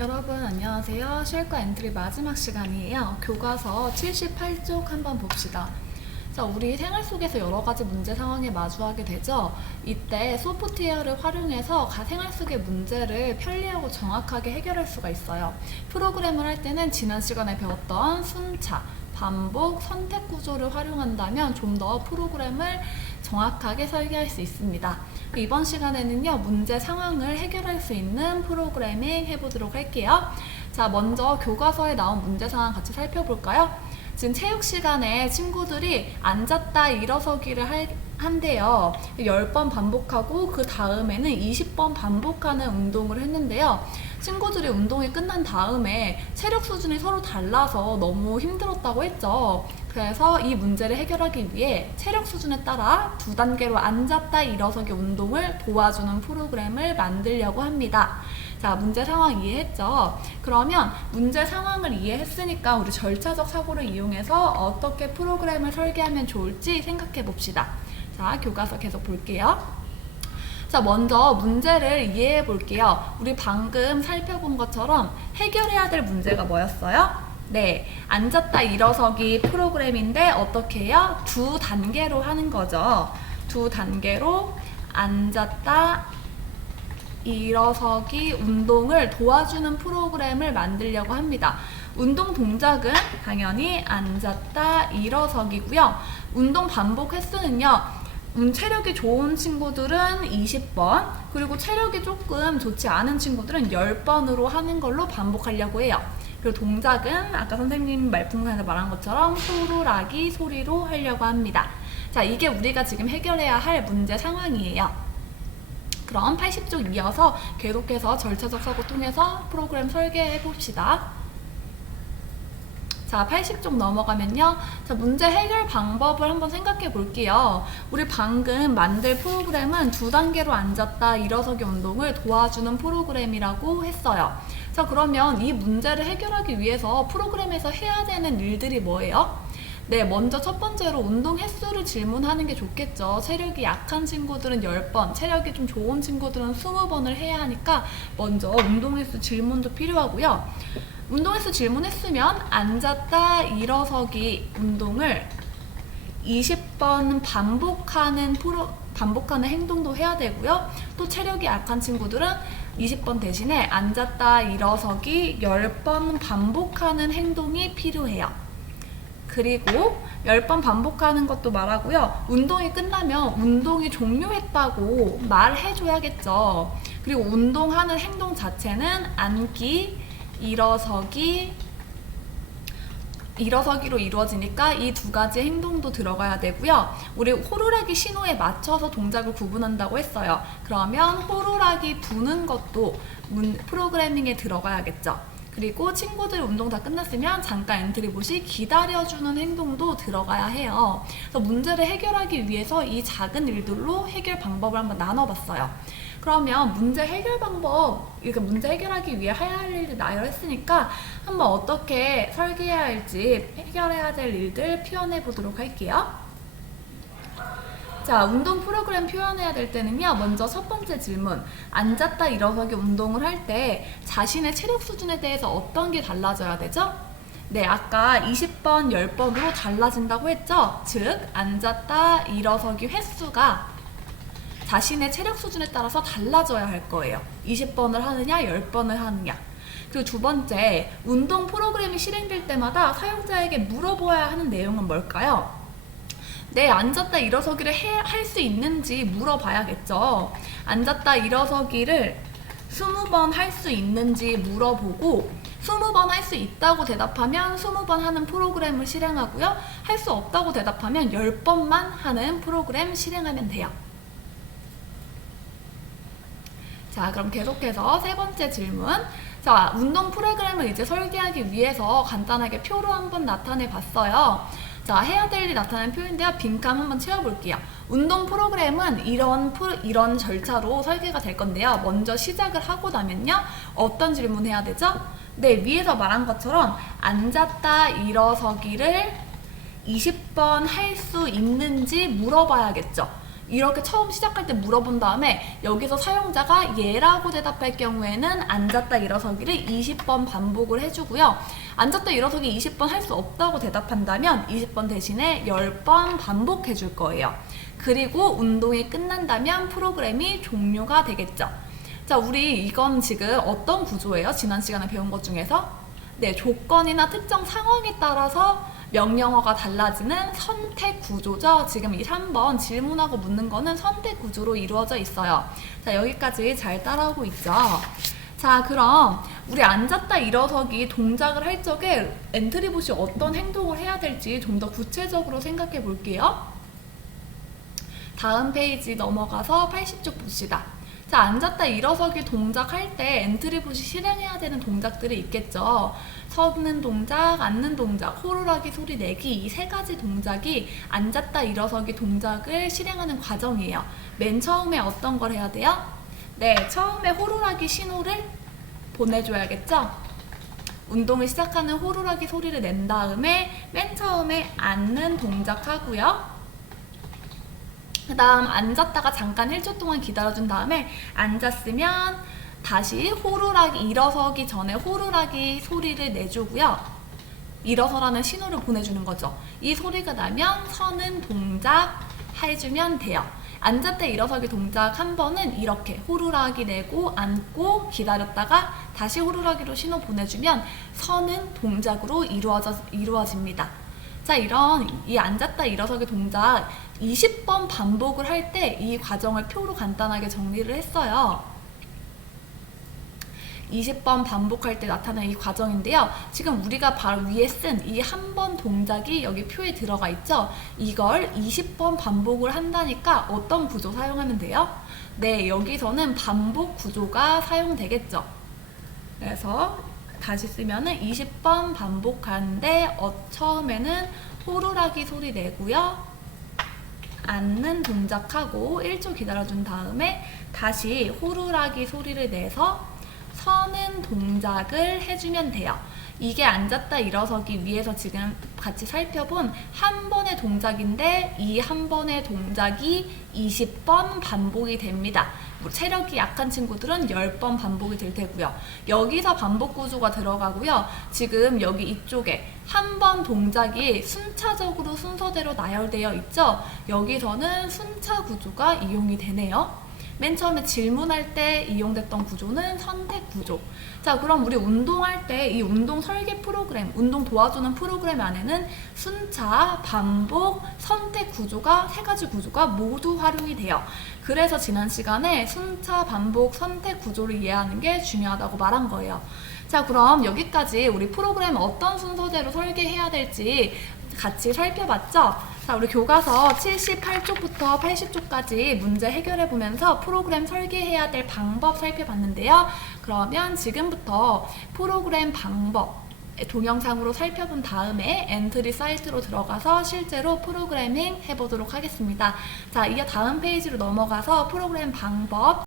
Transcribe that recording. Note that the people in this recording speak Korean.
여러분 안녕하세요. 쉘과 엔트리 마지막 시간이에요. 교과서 78쪽 한번 봅시다. 자, 우리 생활 속에서 여러 가지 문제 상황에 마주하게 되죠. 이때 소프트웨어를 활용해서 생활 속의 문제를 편리하고 정확하게 해결할 수가 있어요. 프로그램을 할 때는 지난 시간에 배웠던 순차, 반복, 선택 구조를 활용한다면 좀 더 프로그램을 정확하게 설계할 수 있습니다. 이번 시간에는요, 문제 상황을 해결할 수 있는 프로그래밍 해보도록 할게요. 자, 먼저 교과서에 나온 문제 상황 같이 살펴볼까요? 지금 체육 시간에 친구들이 앉았다 일어서기를 한대요. 10번 반복하고 그 다음에는 20번 반복하는 운동을 했는데요. 친구들이 운동이 끝난 다음에 체력 수준이 서로 달라서 너무 힘들었다고 했죠. 그래서 이 문제를 해결하기 위해 체력 수준에 따라 2단계로 앉았다 일어서기 운동을 도와주는 프로그램을 만들려고 합니다. 자, 문제 상황 이해했죠? 그러면 문제 상황을 이해했으니까 우리 절차적 사고를 이용해서 어떻게 프로그램을 설계하면 좋을지 생각해 봅시다. 자, 교과서 계속 볼게요. 자, 먼저 문제를 이해해 볼게요. 우리 방금 살펴본 것처럼 해결해야 될 문제가 뭐였어요? 네, 앉았다 일어서기 프로그램인데 어떻게 해요? 2단계로 하는 거죠. 2단계로 앉았다 일어서기 운동을 도와주는 프로그램을 만들려고 합니다. 운동 동작은 당연히 앉았다 일어서기고요. 운동 반복 횟수는요, 체력이 좋은 친구들은 20번, 그리고 체력이 조금 좋지 않은 친구들은 10번으로 하는 걸로 반복하려고 해요. 그리고 동작은 아까 선생님 말풍선에서 말한 것처럼 호루라기 소리로 하려고 합니다. 자, 이게 우리가 지금 해결해야 할 문제 상황이에요. 그럼 80쪽 이어서 계속해서 절차적 사고 통해서 프로그램 설계해 봅시다. 자, 80쪽 넘어가면요. 자, 문제 해결 방법을 한번 생각해 볼게요. 우리 방금 만들 프로그램은 2단계로 앉았다 일어서기 운동을 도와주는 프로그램이라고 했어요. 자, 그러면 이 문제를 해결하기 위해서 프로그램에서 해야 되는 일들이 뭐예요? 네, 먼저 첫 번째로 운동 횟수를 질문하는 게 좋겠죠. 체력이 약한 친구들은 10번, 체력이 좀 좋은 친구들은 20번을 해야 하니까 먼저 운동 횟수 질문도 필요하고요. 운동 횟수 질문했으면 앉았다 일어서기 운동을 20번 반복하는 행동도 해야 되고요. 또 체력이 약한 친구들은 20번 대신에 앉았다 일어서기 10번 반복하는 행동이 필요해요. 그리고 10번 반복하는 것도 말하고요. 운동이 끝나면 운동이 종료했다고 말해줘야겠죠. 그리고 운동하는 행동 자체는 앉기, 일어서기로 이루어지니까 이 2가지 행동도 들어가야 되고요. 우리 호루라기 신호에 맞춰서 동작을 구분한다고 했어요. 그러면 호루라기 부는 것도 프로그래밍에 들어가야겠죠. 그리고 친구들 운동 다 끝났으면 잠깐 엔트리봇이 기다려주는 행동도 들어가야 해요. 그래서 문제를 해결하기 위해서 이 작은 일들로 해결 방법을 한번 나눠봤어요. 그러면 문제 해결 방법, 이렇게 문제 해결하기 위해 해야 할 일을 나열했으니까 한번 어떻게 설계해야 할지 해결해야 될 일들 표현해 보도록 할게요. 자, 운동 프로그램 표현해야 될 때는요, 먼저 첫 번째 질문, 앉았다 일어서기 운동을 할 때 자신의 체력 수준에 대해서 어떤 게 달라져야 되죠? 네, 아까 20번, 10번으로 달라진다고 했죠? 즉, 앉았다 일어서기 횟수가 자신의 체력 수준에 따라서 달라져야 할 거예요. 20번을 하느냐, 10번을 하느냐. 그리고 2번째, 운동 프로그램이 실행될 때마다 사용자에게 물어봐야 하는 내용은 뭘까요? 네, 앉았다 일어서기를 할 수 있는지 물어봐야겠죠. 앉았다 일어서기를 20번 할 수 있는지 물어보고 20번 할 수 있다고 대답하면 20번 하는 프로그램을 실행하고요. 할 수 없다고 대답하면 10번만 하는 프로그램 실행하면 돼요. 자, 그럼 계속해서 3번째 질문. 자, 운동 프로그램을 이제 설계하기 위해서 간단하게 표로 한번 나타내 봤어요. 자, 해야 될 일이 나타나는 표인데요. 빈칸 한번 채워볼게요. 운동 프로그램은 이런 절차로 설계가 될 건데요. 먼저 시작을 하고 나면요. 어떤 질문 해야 되죠? 네, 위에서 말한 것처럼 앉았다 일어서기를 20번 할 수 있는지 물어봐야겠죠. 이렇게 처음 시작할 때 물어본 다음에 여기서 사용자가 예라고 대답할 경우에는 앉았다 일어서기를 20번 반복을 해주고요. 앉았다 일어서기 20번 할 수 없다고 대답한다면 20번 대신에 10번 반복해 줄 거예요. 그리고 운동이 끝난다면 프로그램이 종료가 되겠죠. 자, 우리 이건 지금 어떤 구조예요? 지난 시간에 배운 것 중에서? 네, 조건이나 특정 상황에 따라서 명령어가 달라지는 선택 구조죠. 지금 이 3번 질문하고 묻는 거는 선택 구조로 이루어져 있어요. 자, 여기까지 잘 따라오고 있죠. 자, 그럼 우리 앉았다 일어서기 동작을 할 적에 엔트리봇이 어떤 행동을 해야 될지 좀 더 구체적으로 생각해 볼게요. 다음 페이지 넘어가서 80쪽 봅시다. 자, 앉았다 일어서기 동작할 때 엔트리봇이 실행해야 되는 동작들이 있겠죠. 서는 동작, 앉는 동작, 호루라기 소리 내기, 이 세 가지 동작이 앉았다 일어서기 동작을 실행하는 과정이에요. 맨 처음에 어떤 걸 해야 돼요? 네, 처음에 호루라기 신호를 보내줘야겠죠? 운동을 시작하는 호루라기 소리를 낸 다음에 맨 처음에 앉는 동작 하고요. 그 다음 앉았다가 잠깐 1초 동안 기다려준 다음에 앉았으면 다시 호루라기 일어서기 전에 호루라기 소리를 내주고요. 일어서라는 신호를 보내주는 거죠. 이 소리가 나면 서는 동작 해주면 돼요. 앉았다 일어서기 동작 한 번은 이렇게 호루라기 내고 앉고 기다렸다가 다시 호루라기로 신호 보내주면 서는 동작으로 이루어집니다. 자, 이런 이 앉았다 일어서기 동작 20번 반복을 할 때 이 과정을 표로 간단하게 정리를 했어요. 20번 반복할 때 나타나는 이 과정인데요. 지금 우리가 바로 위에 쓴 이 한 번 동작이 여기 표에 들어가 있죠. 이걸 20번 반복을 한다니까 어떤 구조 사용하면 돼요? 네, 여기서는 반복 구조가 사용되겠죠. 그래서 다시 쓰면은 20번 반복하는데 처음에는 호루라기 소리 내고요. 앉는 동작하고 1초 기다려준 다음에 다시 호루라기 소리를 내서 서는 동작을 해주면 돼요. 이게 앉았다 일어서기 위해서 지금 같이 살펴본 한 번의 동작인데 이 한 번의 동작이 20번 반복이 됩니다. 체력이 약한 친구들은 10번 반복이 될 테고요. 여기서 반복 구조가 들어가고요. 지금 여기 이쪽에 한 번 동작이 순차적으로 순서대로 나열되어 있죠. 여기서는 순차 구조가 이용이 되네요. 맨 처음에 질문할 때 이용됐던 구조는 선택 구조. 자, 그럼 우리 운동할 때 이 운동 설계 프로그램, 운동 도와주는 프로그램 안에는 순차, 반복, 선택 구조가 세 가지 구조가 모두 활용이 돼요. 그래서 지난 시간에 순차, 반복, 선택 구조를 이해하는 게 중요하다고 말한 거예요. 자, 그럼 여기까지 우리 프로그램 어떤 순서대로 설계해야 될지 같이 살펴봤죠? 자, 우리 교과서 78쪽부터 80쪽까지 문제 해결해 보면서 프로그램 설계해야 될 방법 살펴봤는데요. 그러면 지금부터 프로그램 방법 동영상으로 살펴본 다음에 엔트리 사이트로 들어가서 실제로 프로그래밍 해보도록 하겠습니다. 자, 이어 다음 페이지로 넘어가서 프로그램 방법